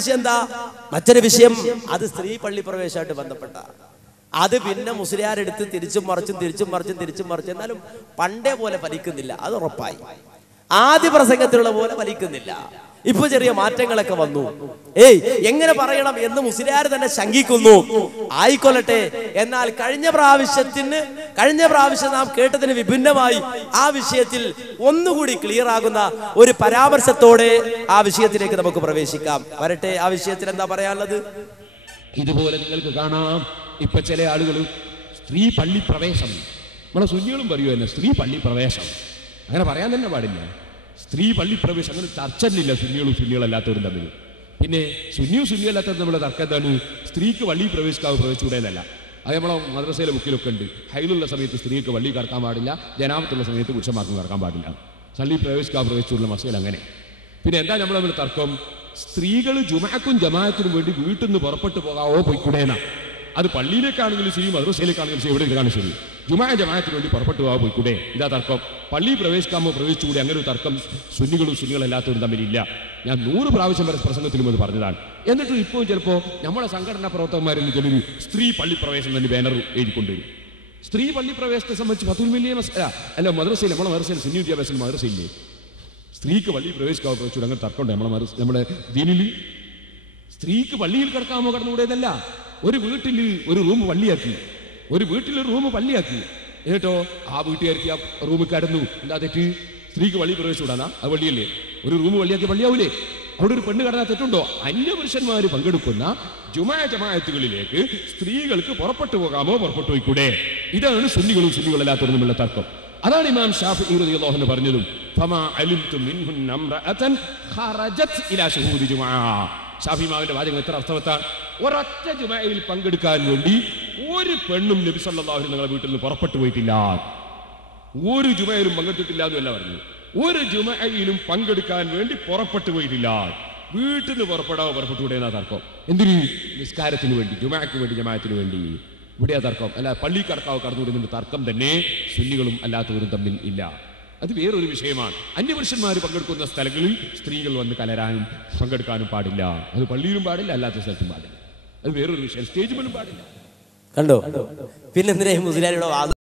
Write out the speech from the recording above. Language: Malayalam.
വിഷയം എന്താ? മറ്റൊരു വിഷയം അത് സ്ത്രീ പള്ളി പ്രവേശമായിട്ട് ബന്ധപ്പെട്ട അത് പിന്നെ മുസ്ലിയാരെടുത്ത് തിരിച്ചും മറിച്ചും എന്നാലും പണ്ടേ പോലെ ഫലിക്കുന്നില്ല. അത് ഉറപ്പായി. ആദ്യ പ്രസംഗത്തിലുള്ള പോലെ ഫലിക്കുന്നില്ല. ഇപ്പൊ ചെറിയ മാറ്റങ്ങളൊക്കെ വന്നു. എങ്ങനെ പറയണം എന്ന് മുസ്ലിയാർ തന്നെ ശങ്കിക്കുന്നു. ആയിക്കൊള്ളട്ടെ. എന്നാൽ കഴിഞ്ഞ പ്രാവശ്യം നാം കേട്ടതിന് വിഭിന്നമായി ആ വിഷയത്തിൽ ഒന്നുകൂടി ക്ലിയർ ആകുന്ന ഒരു പരാമർശത്തോടെ ആ വിഷയത്തിലേക്ക് നമുക്ക് പ്രവേശിക്കാം. വരട്ടെ, ആ വിഷയത്തിൽ എന്താ പറയാനുള്ളത്? ഇതുപോലെ നിങ്ങൾക്ക് കാണാം, ഇപ്പൊ ചില ആളുകൾ സ്ത്രീ പള്ളി പ്രവേശം, നമ്മളെ സുന്നികളും പറയുക തന്നെ സ്ത്രീ പള്ളി പ്രവേശം. അങ്ങനെ പറയാൻ തന്നെ പാടില്ല. സ്ത്രീ പള്ളി പ്രവേശം അങ്ങനെ ചർച്ചയില്ല സുന്നികളല്ലാത്തവരും തമ്മിൽ. പിന്നെ സുന്നിയല്ലാത്തവർ നമ്മുടെ തർക്കം എന്താണ്? സ്ത്രീക്ക് പള്ളി പ്രവേശിച്ചൂടെന്നല്ല. അത് നമ്മളെ മദ്രസയിലെ ബുക്കിലൊക്കെ ഉണ്ട്. ഹൈലുള്ള സമയത്ത് സ്ത്രീക്ക് പള്ളി കടക്കാൻ പാടില്ല, ജനാപത്തുള്ള സമയത്ത് പുരുഷന്മാർക്കും കടക്കാൻ പാടില്ല. പള്ളി പ്രവേശിച്ചുള്ള മസയിൽ അങ്ങനെ. പിന്നെ എന്താ നമ്മൾ തമ്മിൽ തർക്കം? സ്ത്രീകൾ ജുമാക്കും ജമാഅത്തിനും വേണ്ടി വീട്ടിൽ നിന്ന് പുറപ്പെട്ടു പോകാവോ പോയിക്കൂടേന? അത് പള്ളിയിലേക്കാണെങ്കിലും ശരി, മദ്രസയിലേക്കാണെങ്കിലും ശരി, എവിടേക്കാണ് ശരി, ജമാഅത്തിന് വേണ്ടി പുറപ്പെട്ടു പോകാൻ പോയിക്കൂടെ? ഇതാ തർക്കം. പള്ളി പ്രവേശിക്കാമോ പ്രവേശിച്ചുകൂടെ? അങ്ങനെ ഒരു തർക്കം സുന്നികളല്ലാത്തവരും തമ്മിലില്ല. ഞാൻ 100 പ്രാവശ്യം വരെ പ്രസംഗത്തിലും അത് പറഞ്ഞതാണ്. എന്നിട്ടും ഇപ്പോൾ ചിലപ്പോൾ നമ്മളെ സംഘടനാ പ്രവർത്തകന്മാരിൽ ചിലർ സ്ത്രീ പള്ളി പ്രവേശം തന്നെ ബാനർ എഴുതിക്കൊണ്ടുവരും. സ്ത്രീ പള്ളി പ്രവേശത്തെ സംബന്ധിച്ച് 10 മില്യൺ അല്ല മദ്രസയിൽ, നമ്മളെ മദ്രസയിൽ സുന്നി വിദ്യാഭ്യാസത്തിൽ മദ്രസയില്ലേ സ്ത്രീക്ക് പള്ളി പ്രവേശിക്കാമോ പ്രവേശിച്ചു അങ്ങനെ തർക്കമുണ്ട്. നമ്മുടെ ദീനിൽ സ്ത്രീക്ക് പള്ളിയിൽ കിടക്കാമോ കടന്നുകൂടെയതല്ല. ഒരു വീട്ടിൽ ഒരു റൂം പള്ളിയാക്കി, എന്നിട്ടോ ആ വീട്ടുകാർക്ക് ആ റൂമിൽ കടന്നു. എന്താ തെറ്റ്? സ്ത്രീക്ക് പള്ളി പ്രവേശിച്ചുകൂടാന്നാ? അത് പള്ളിയല്ലേ? ഒരു റൂം പള്ളിയാക്കി പള്ളിയാവൂലേ? അവിടെ ഒരു പെണ്ണ് കടന്നാൽ തെറ്റുണ്ടോ? അന്യപുരുഷന്മാർ പങ്കെടുക്കുന്ന ജമാഅത്തുകളിലേക്ക് സ്ത്രീകൾക്ക് പുറപ്പെട്ടു പോകാമോ പുറപ്പെട്ടു പോയിക്കൂടെ? ഇതാണ് സുന്നികളല്ലാത്തവരും തമ്മിലുള്ള തർക്കം. അതാണ് ഇമാം ശാഫിഈ റളിയല്ലാഹു അൻഹു പറഞ്ഞതും ഫമാ അലിംതു മിൻഹുന്ന ഇംറഅതൻ ഖറജത് ഇലാ ശുഹൂദി ജുമുഅ. ശാഫിഈ ഇമാമിന്റെ വാചകം എത്ര അർത്ഥവത്താണ്. ഒരൊറ്റ ജുമുഅയിൽ പങ്കെടുക്കാൻ വേണ്ടി ഒരു പെണ്ണും നബി സല്ലല്ലാഹു അലൈഹി വസല്ലം വീട്ടിൽ നിന്ന് പുറപ്പെട്ടു പോയിട്ടില്ല. ഒരു ജുമുഅയിലും പങ്കെടുത്തിട്ടില്ല എന്നല്ല പറഞ്ഞു. ഒരു ജുമുഅയിലും പങ്കെടുക്കാൻ വേണ്ടി പുറപ്പെട്ടു പോയിട്ടില്ല. വീട്ടിൽ നിന്ന് പുറപ്പെട്ടുകൂടെ എന്നാ തർക്കം. എന്തിന്? നിസ്കാരത്തിന് വേണ്ടി, ജുമുഅക്ക് വേണ്ടി, ജമാഅത്തിന് വേണ്ടി. ഇവിടെയാ തർക്കം. അല്ല പള്ളി കടന്നുകൂടുന്ന തർക്കം തന്നെ സുന്നികളും അല്ലാത്തവരും തമ്മിൽ ഇല്ല. അത് വേറൊരു വിഷയമാണ്. അന്യപുരുഷന്മാർ പങ്കെടുക്കുന്ന സ്ഥലങ്ങളിൽ സ്ത്രീകൾ വന്ന് കലരാനും പങ്കെടുക്കാനും പാടില്ല. അത് പള്ളിയിലും പാടില്ല, അല്ലാത്ത സ്ഥലത്തും പാടില്ല. അത് വേറൊരു വിഷയം. സ്റ്റേജ് പോലും പാടില്ല. കണ്ടോ? പിന്നെന്തിനാ മുസ്ലിയാരുടെ വാദം?